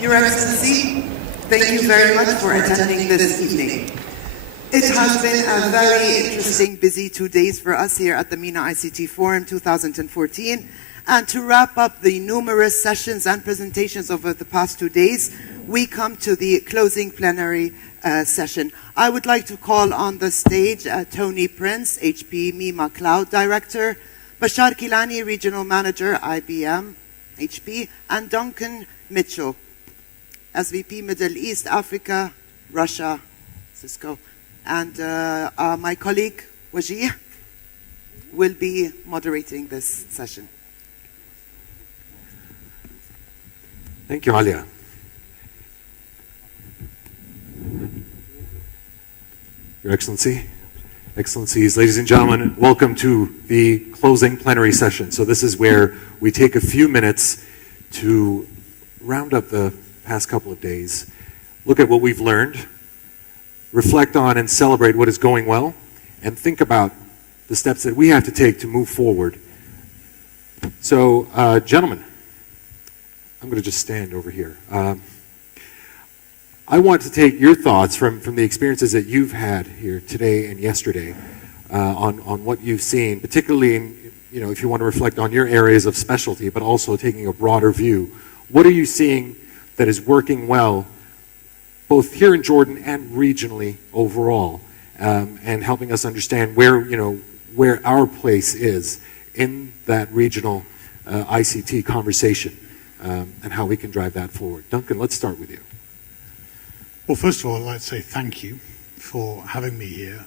Your Excellency, thank you very much for attending this evening. It has been a very interesting, busy 2 days for us here at the MENA ICT Forum 2014. And to wrap up the numerous sessions and presentations over the past 2 days, we come to the closing plenary session. I would like to call on the stage Tony Prince, HP MEMA Cloud Director, Bashar Kilani, Regional Manager, IBM, HP, and Duncan Mitchell, SVP Middle East, Africa, Russia, Cisco. And my colleague, Wajih, will be moderating this session. Thank you, Alia. Your Excellency, Excellencies, ladies and gentlemen, welcome to the closing plenary session. So this is where we take a few minutes to round up the past couple of days, look at what we've learned, reflect on and celebrate what is going well, and think about the steps that we have to take to move forward. So, gentlemen, I'm going to just stand over here. I want to take your thoughts from the experiences that you've had here today and yesterday on what you've seen, particularly in, if you want to reflect on your areas of specialty, but also taking a broader view. What are you seeing that is working well, both here in Jordan and regionally overall, and helping us understand where our place is in that regional ICT conversation, and how we can drive that forward. Duncan, let's start with you. Well, first of all, I'd like to say thank you for having me here.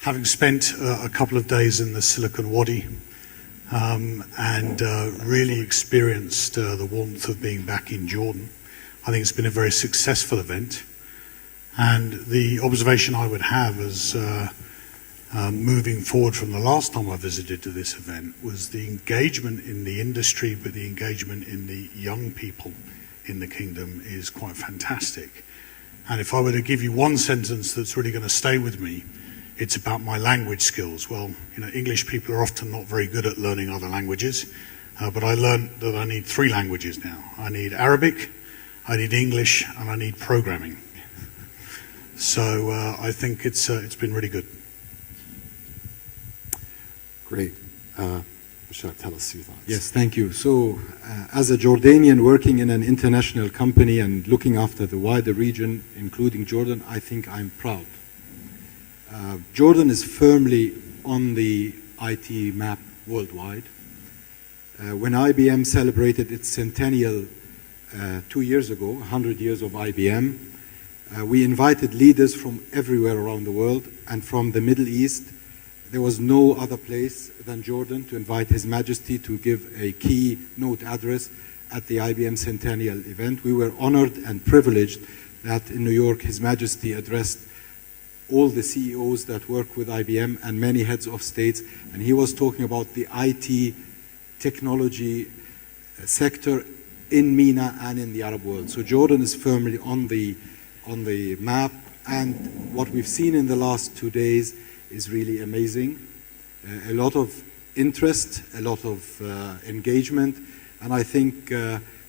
Having spent a couple of days in the Silicon Wadi and really experienced the warmth of being back in Jordan, I think it's been a very successful event. And the observation I would have as moving forward from the last time I visited to this event was the engagement in the industry, but the engagement in the young people in the kingdom is quite fantastic. And if I were to give you one sentence that's really going to stay with me, it's about my language skills. Well, English people are often not very good at learning other languages, but I learned that I need 3 languages now. I need Arabic, I need English, and I need programming. So I think it's been really good. Great. Bashar, tell us your thoughts. Yes, thank you. So, as a Jordanian working in an international company and looking after the wider region, including Jordan, I think I'm proud. Jordan is firmly on the IT map worldwide. When IBM celebrated its centennial 2 years ago, 100 years of IBM, we invited leaders from everywhere around the world, and from the Middle East. There was no other place than Jordan to invite His Majesty to give a keynote address at the IBM Centennial event. We were honored and privileged that in New York, His Majesty addressed all the CEOs that work with IBM and many heads of states, and he was talking about the IT technology sector in MENA and in the Arab world. So Jordan is firmly on the map, and what we've seen in the last 2 days is really amazing. A lot of interest, a lot of engagement, and I think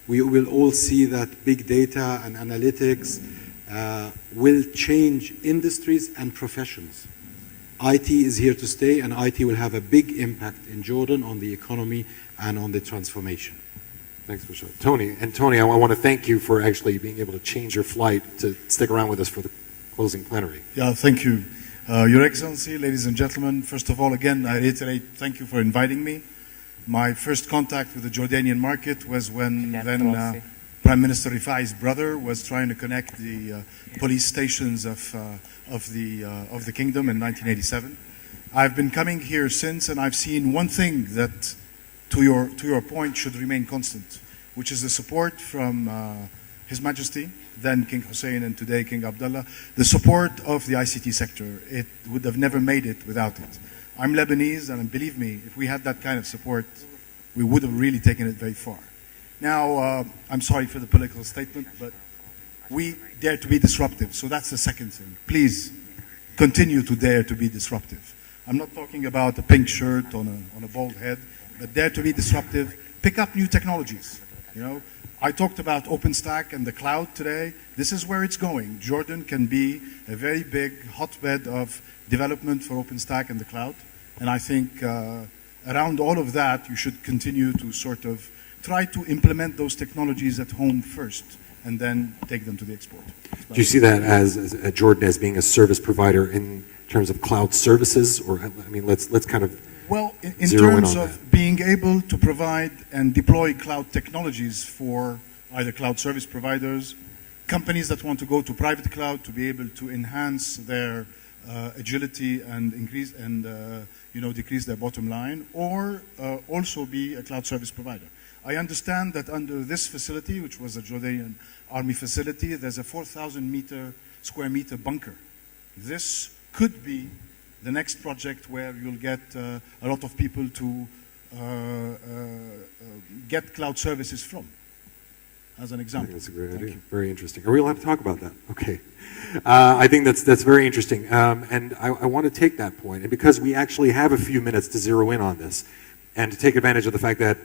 we will all see that big data and analytics will change industries and professions. IT is here to stay, and IT will have a big impact in Jordan on the economy and on the transformation. Thanks, Bashar. Tony, I want to thank you for actually being able to change your flight to stick around with us for the closing plenary. Yeah, thank you. Your Excellency, ladies and gentlemen, first of all, again, I reiterate, thank you for inviting me. My first contact with the Jordanian market was when then Prime Minister Rifai's brother was trying to connect the police stations of the kingdom in 1987. I've been coming here since, and I've seen one thing that, to your point, should remain constant, which is the support from His Majesty, then King Hussein and today King Abdullah, the support of the ICT sector. It would have never made it without it. I'm Lebanese, and believe me, if we had that kind of support, we would have really taken it very far. Now, I'm sorry for the political statement, but we dare to be disruptive, so that's the second thing. Please, continue to dare to be disruptive. I'm not talking about a pink shirt on a bald head, but dare to be disruptive. Pick up new technologies. I talked about OpenStack and the cloud today. This is where it's going. Jordan can be a very big hotbed of development for OpenStack and the cloud. And I think around all of that, you should continue to sort of try to implement those technologies at home first and then take them to the export. Do you see that as Jordan as being a service provider in terms of cloud services? Or, I mean, let's kind of well, in zero in terms on of that. being able to provide and deploy cloud technologies for either cloud service providers, companies that want to go to private cloud to be able to enhance their agility and increase and decrease their bottom line, or also be a cloud service provider. I understand that under this facility, which was a Jordanian army facility, there's a 4,000 square meter bunker. This could be the next project where you'll get a lot of people to get cloud services from, as an I example. think that's a great Thank idea. you. Very interesting. Are we allowed to talk about that? Okay. I think that's very interesting. And I want to take that point. And because we actually have a few minutes to zero in on this and to take advantage of the fact that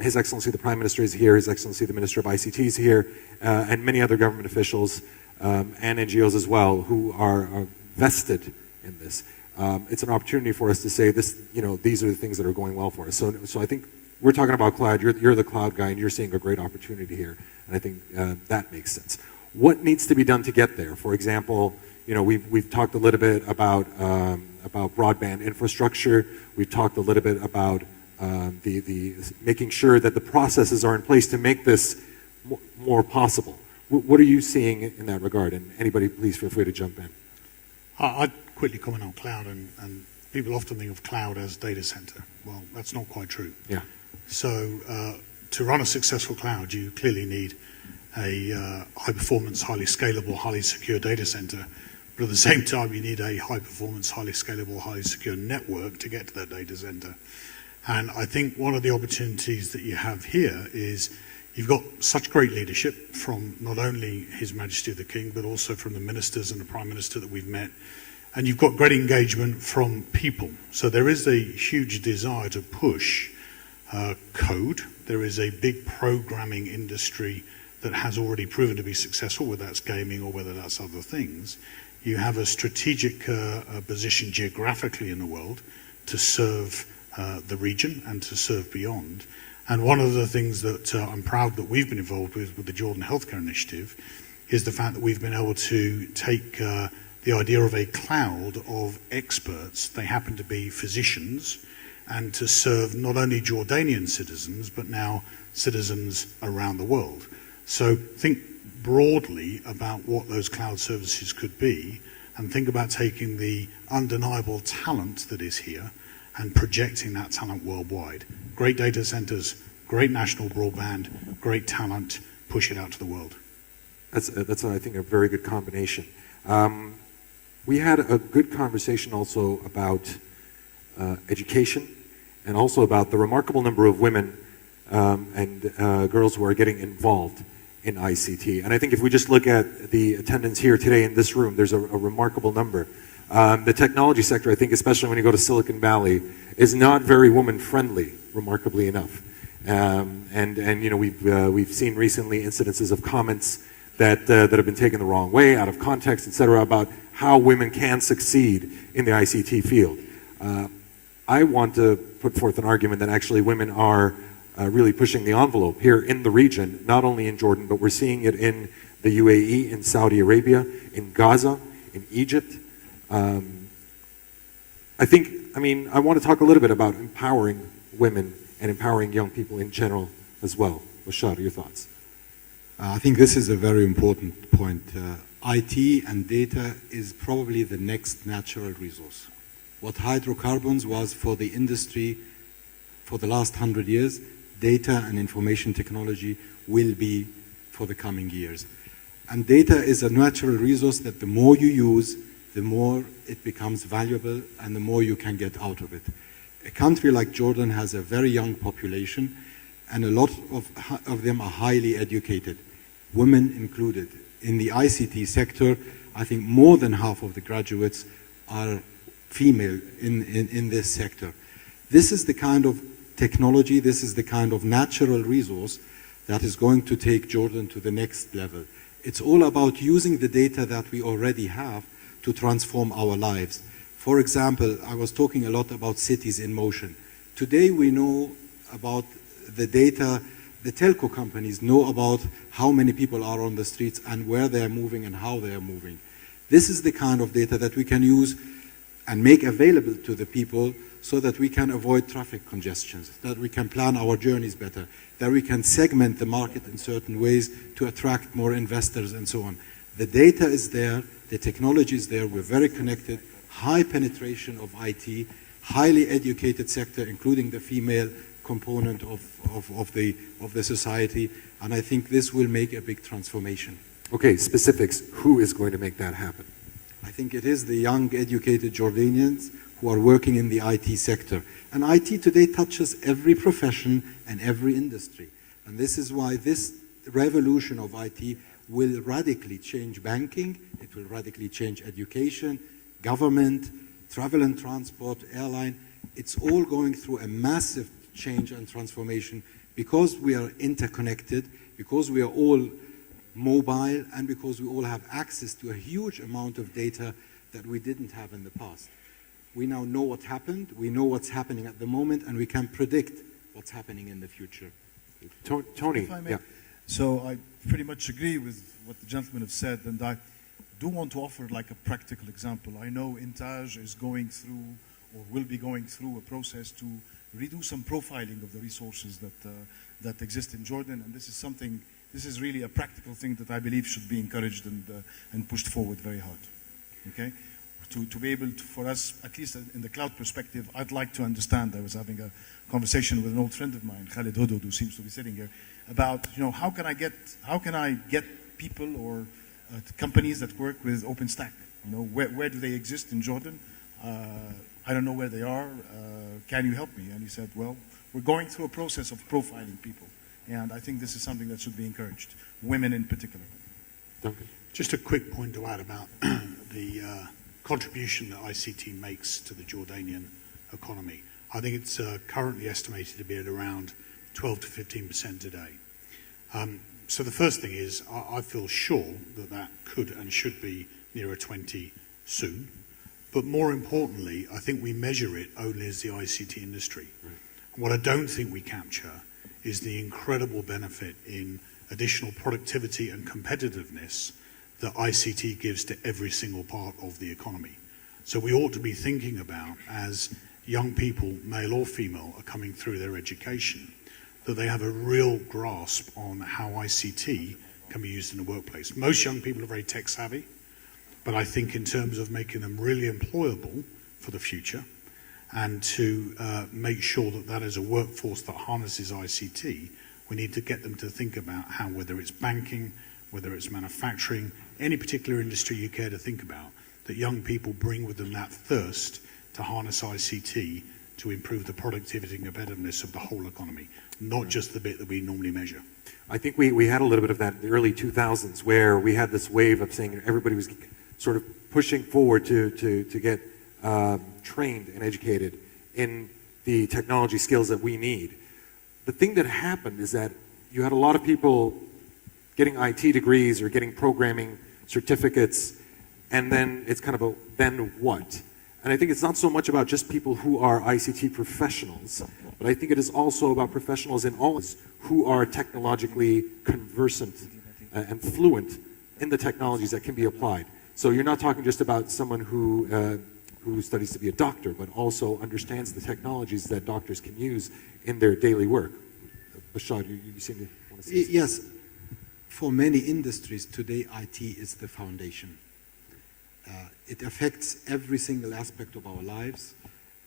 His Excellency the Prime Minister is here, His Excellency the Minister of ICT is here, and many other government officials and NGOs as well who are vested in this. It's an opportunity for us to say this, these are the things that are going well for us. So I think we're talking about cloud. You're the cloud guy, and you're seeing a great opportunity here. And I think that makes sense. What needs to be done to get there? For example, we've talked a little bit about broadband infrastructure. We've talked a little bit about the making sure that the processes are in place to make this more possible. What are you seeing in that regard? And anybody, please feel free to jump in. I'd quickly comment on cloud, and people often think of cloud as data center. Well, that's not quite true. Yeah. So to run a successful cloud, you clearly need a high-performance, highly scalable, highly secure data center. But at the same time, you need a high-performance, highly scalable, highly secure network to get to that data center. And I think one of the opportunities that you have here is you've got such great leadership from not only His Majesty the King, but also from the ministers and the Prime Minister that we've met. And you've got great engagement from people. So there is a huge desire to push code. There is a big programming industry that has already proven to be successful, whether that's gaming or whether that's other things. You have a strategic position geographically in the world to serve the region and to serve beyond. And one of the things that I'm proud that we've been involved with the Jordan Healthcare Initiative is the fact that we've been able to take the idea of a cloud of experts, they happen to be physicians, and to serve not only Jordanian citizens, but now citizens around the world. So think broadly about what those cloud services could be, and think about taking the undeniable talent that is here and projecting that talent worldwide. Great data centers, great national broadband, great talent, push it out to the world. That's I think, a very good combination. We had a good conversation also about education and also about the remarkable number of women and girls who are getting involved in ICT. And I think if we just look at the attendance here today in this room, there's a remarkable number. The technology sector, I think, especially when you go to Silicon Valley, is not very woman-friendly, remarkably enough. We've seen recently incidences of comments that have been taken the wrong way, out of context, et cetera, about how women can succeed in the ICT field. I want to put forth an argument that actually women are really pushing the envelope here in the region, not only in Jordan, but we're seeing it in the UAE, in Saudi Arabia, in Gaza, in Egypt. I want to talk a little bit about empowering women and empowering young people in general as well. Bashar, your thoughts? I think this is a very important point. IT and data is probably the next natural resource. What hydrocarbons was for the industry for the last 100 years, data and information technology will be for the coming years. And data is a natural resource that the more you use, the more it becomes valuable and the more you can get out of it. A country like Jordan has a very young population and a lot of them are highly educated, women included. In the ICT sector, I think more than half of the graduates are female in this sector. This is the kind of technology, this is the kind of natural resource that is going to take Jordan to the next level. It's all about using the data that we already have to transform our lives. For example, I was talking a lot about cities in motion. Today we know about the data, the telco companies know about how many people are on the streets and where they are moving and how they are moving. This is the kind of data that we can use and make available to the people so that we can avoid traffic congestions, that we can plan our journeys better, that we can segment the market in certain ways to attract more investors and so on. The data is there, the technology is there, we're very connected, high penetration of IT, highly educated sector, including the female component of the society, and I think this will make a big transformation. Okay, specifics. Who is going to make that happen? I think it is the young, educated Jordanians who are working in the IT sector. And IT today touches every profession and every industry. And this is why this revolution of IT will radically change banking, it will radically change education, government, travel and transport, airline. It's all going through a massive change and transformation because we are interconnected, because we are all mobile, and because we all have access to a huge amount of data that we didn't have in the past. We now know what happened, we know what's happening at the moment, and we can predict what's happening in the future. Tony, If I may. yeah. So I pretty much agree with what the gentlemen have said, and I do want to offer like a practical example. I know Intaj is going through, or will be going through, a process to redo some profiling of the resources that exist in Jordan, and this is something. This is really a practical thing that I believe should be encouraged and pushed forward very hard. Okay, to be able to, for us, at least in the cloud perspective, I'd like to understand. I was having a conversation with an old friend of mine, Khalid Hudud, who seems to be sitting here, about how can I get people or companies that work with OpenStack? Where do they exist in Jordan? I don't know where they are. Can you help me? And he said, well, we're going through a process of profiling people. And I think this is something that should be encouraged, women in particular. Duncan? Just a quick point to add about the contribution that ICT makes to the Jordanian economy. I think it's currently estimated to be at around 12 to 15% today. So the first thing is, I feel sure that could and should be nearer 20 soon. But more importantly, I think we measure it only as the ICT industry. Right. What I don't think we capture is the incredible benefit in additional productivity and competitiveness that ICT gives to every single part of the economy. So we ought to be thinking about, as young people, male or female, are coming through their education, that they have a real grasp on how ICT can be used in the workplace. Most young people are very tech savvy, but I think in terms of making them really employable for the future, and to make sure that that is a workforce that harnesses ICT, we need to get them to think about how, whether it's banking, whether it's manufacturing, any particular industry you care to think about, that young people bring with them that thirst to harness ICT to improve the productivity and competitiveness of the whole economy, not just the bit that we normally measure. I think we had a little bit of that in the early 2000s, where we had this wave of saying everybody was sort of pushing forward to get trained and educated in the technology skills that we need. The thing that happened is that you had a lot of people getting IT degrees or getting programming certificates, and then it's kind of a then what? And I think it's not so much about just people who are ICT professionals, but I think it is also about professionals in all who are technologically conversant and fluent in the technologies that can be applied. So you're not talking just about someone who studies to be a doctor, but also understands the technologies that doctors can use in their daily work. Bashar, you seem to want to say something. Yes. For many industries today, IT is the foundation. It affects every single aspect of our lives,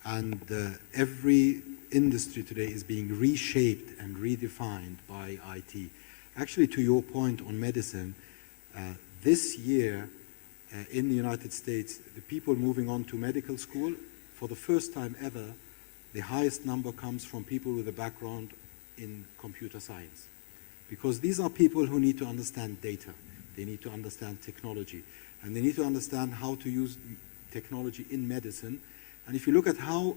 and every industry today is being reshaped and redefined by IT. Actually, to your point on medicine, this year in the United States, the people moving on to medical school, for the first time ever, the highest number comes from people with a background in computer science. Because these are people who need to understand data, they need to understand technology, and they need to understand how to use technology in medicine. And if you look at how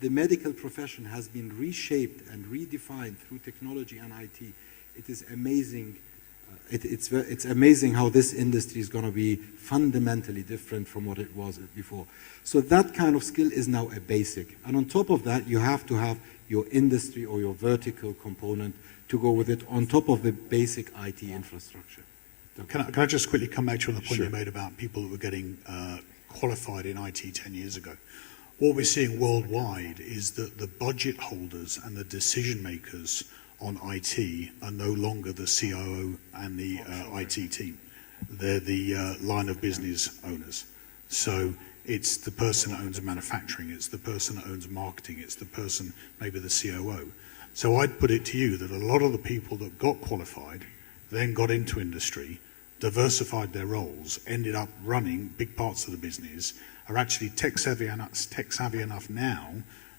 the medical profession has been reshaped and redefined through technology and IT, it is amazing. It's amazing how this industry is going to be fundamentally different from what it was before. So that kind of skill is now a basic. And on top of that, you have to have your industry or your vertical component to go with it on top of the basic IT infrastructure. Can I just quickly come back to you on the point Sure. you made about people that were getting qualified in IT 10 years ago? What we're seeing worldwide is that the budget holders and the decision makers on IT are no longer the CIO and the IT team. They're the line of business owners. So it's the person that owns manufacturing, it's the person that owns marketing, it's the person, maybe the COO. So I'd put it to you that a lot of the people that got qualified, then got into industry, diversified their roles, ended up running big parts of the business, are actually tech savvy enough now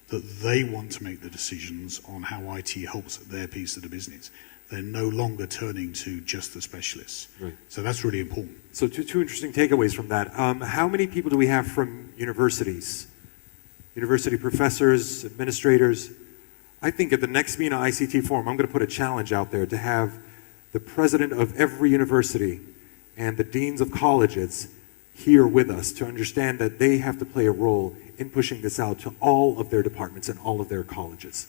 that they want to make the decisions on how IT helps their piece of the business. They're no longer turning to just the specialists. Right. So that's really important. So two interesting takeaways from that. How many people do we have from universities? University professors, administrators? I think at the next MENA ICT Forum, I'm going to put a challenge out there to have the president of every university and the deans of colleges here with us to understand that they have to play a role in pushing this out to all of their departments and all of their colleges.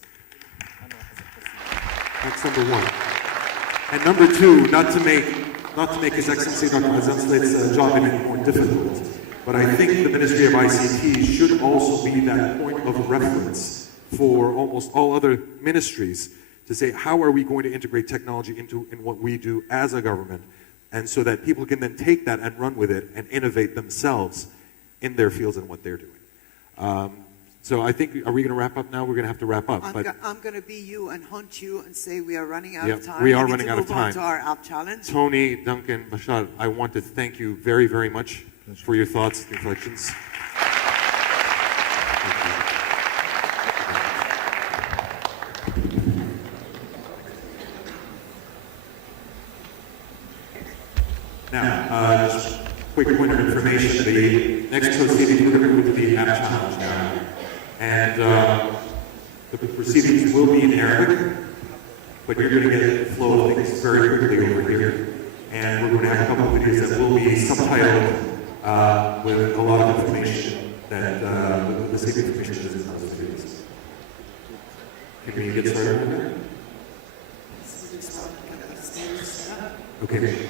That's number one. And number two, not to make His Excellency Dr. Azamslay's job any more difficult, but I think the Ministry of ICT should also be that point of reference for almost all other ministries to say, how are we going to integrate technology in what we do as a government, and so that people can then take that and run with it and innovate themselves in their fields and what they're doing. So I think, are we going to wrap up now? We're going to have to wrap up. I'm going to be you and hunt you and say we are running out Yep, of time. we are need running to out of move on time. to our app challenge. Tony, Duncan, Bashar, I want to thank you very, very much for your thoughts and reflections. Now, just a quick point of information. The next proceedings, we're going to move to the app challenge now. And the proceedings will be in Arabic, but you're going to get the flow of things very quickly over here. And we're going to have a couple of videos that will be subtitled with a lot of information that the same information is in those videos. Can we get started with that? Okay.